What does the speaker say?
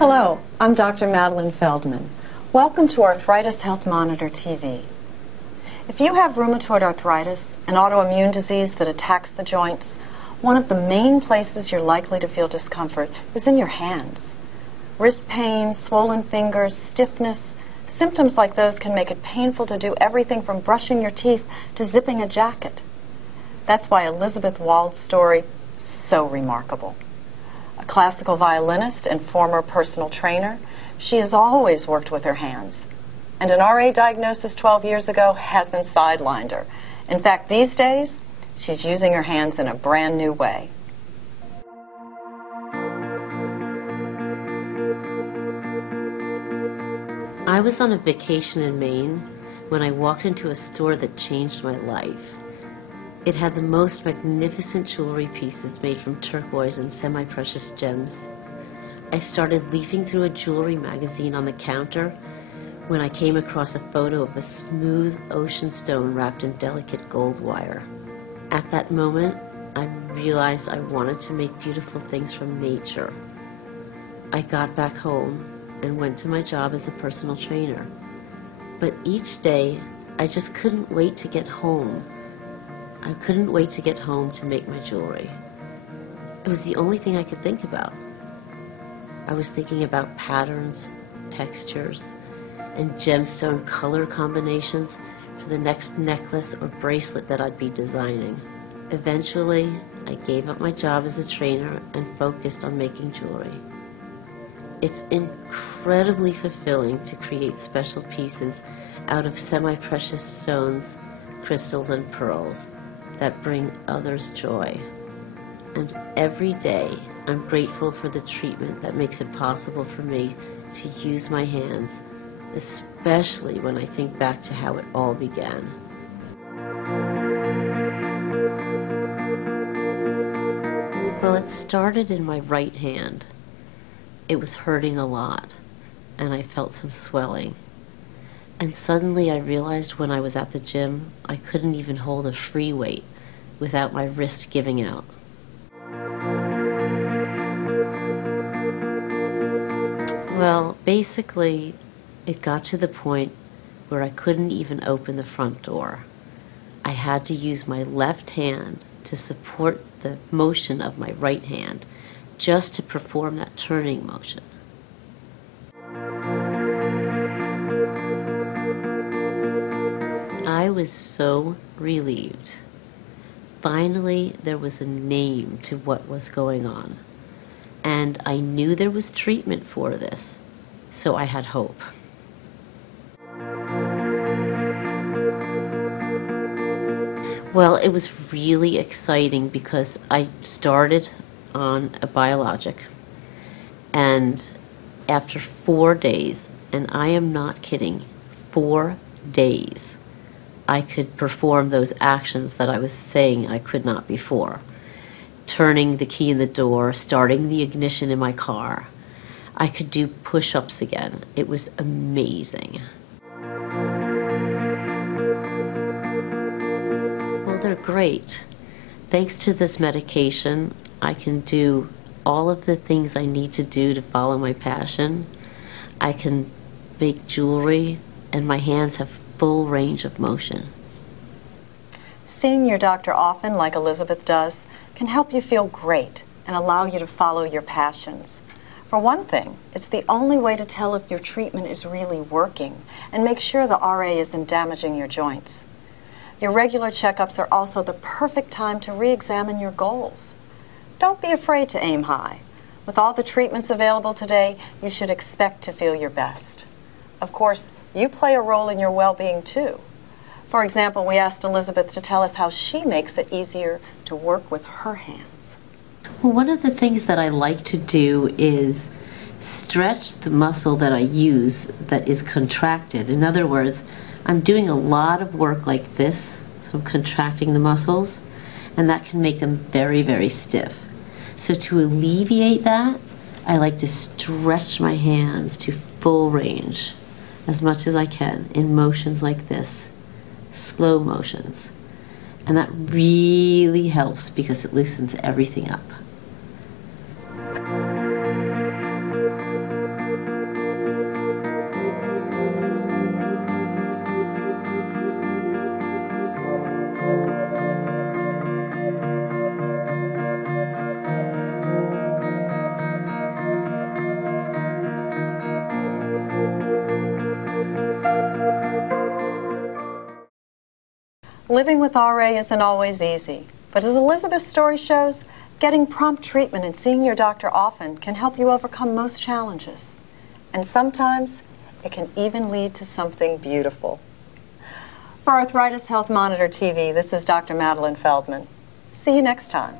Hello, I'm Dr. Madeline Feldman. Welcome to Arthritis Health Monitor TV. If you have rheumatoid arthritis, an autoimmune disease that attacks the joints, one of the main places you're likely to feel discomfort is in your hands. Wrist pain, swollen fingers, stiffness, symptoms like those can make it painful to do everything from brushing your teeth to zipping a jacket. That's why Elizabeth Wald's story is so remarkable. A classical violinist and former personal trainer, she has always worked with her hands. And an RA diagnosis 12 years ago hasn't sidelined her. In fact, these days, she's using her hands in a brand new way. I was on a vacation in Maine when I walked into a store that changed my life. It had the most magnificent jewelry pieces made from turquoise and semi-precious gems. I started leafing through a jewelry magazine on the counter when I came across a photo of a smooth ocean stone wrapped in delicate gold wire. At that moment, I realized I wanted to make beautiful things from nature. I got back home and went to my job as a personal trainer. But each day, I just couldn't wait to get home. I couldn't wait to get home to make my jewelry. It was the only thing I could think about. I was thinking about patterns, textures, and gemstone color combinations for the next necklace or bracelet that I'd be designing. Eventually, I gave up my job as a trainer and focused on making jewelry. It's incredibly fulfilling to create special pieces out of semi-precious stones, crystals, and pearls that bring others joy. And every day, I'm grateful for the treatment that makes it possible for me to use my hands, especially when I think back to how it all began. Well, it started in my right hand. It was hurting a lot, and I felt some swelling. And suddenly I realized when I was at the gym, I couldn't even hold a free weight without my wrist giving out. Well, basically, it got to the point where I couldn't even open the front door. I had to use my left hand to support the motion of my right hand, just to perform that turning motion. I was so relieved. Finally, there was a name to what was going on, and I knew there was treatment for this, so I had hope. Well, it was really exciting because I started on a biologic, and after 4 days, and I am not kidding, 4 days, I could perform those actions that I was saying I could not before. Turning the key in the door, starting the ignition in my car. I could do push-ups again. It was amazing. Well, they're great. Thanks to this medication, I can do all of the things I need to do to follow my passion. I can make jewelry, and my hands have full range of motion. Seeing your doctor often, like Elizabeth does, can help you feel great and allow you to follow your passions. For one thing, it's the only way to tell if your treatment is really working and make sure the RA isn't damaging your joints. Your regular checkups are also the perfect time to re-examine your goals. Don't be afraid to aim high. With all the treatments available today, you should expect to feel your best. Of course, you play a role in your well-being too. For example, we asked Elizabeth to tell us how she makes it easier to work with her hands. Well, one of the things that I like to do is stretch the muscle that I use that is contracted. In other words, I'm doing a lot of work like this, so I'm contracting the muscles, and that can make them very, very stiff. So to alleviate that, I like to stretch my hands to full range as much as I can in motions like this, slow motions. And that really helps because it loosens everything up. Living with RA isn't always easy, but as Elizabeth's story shows, getting prompt treatment and seeing your doctor often can help you overcome most challenges. And sometimes it can even lead to something beautiful. For Arthritis Health Monitor TV, this is Dr. Madeline Feldman. See you next time.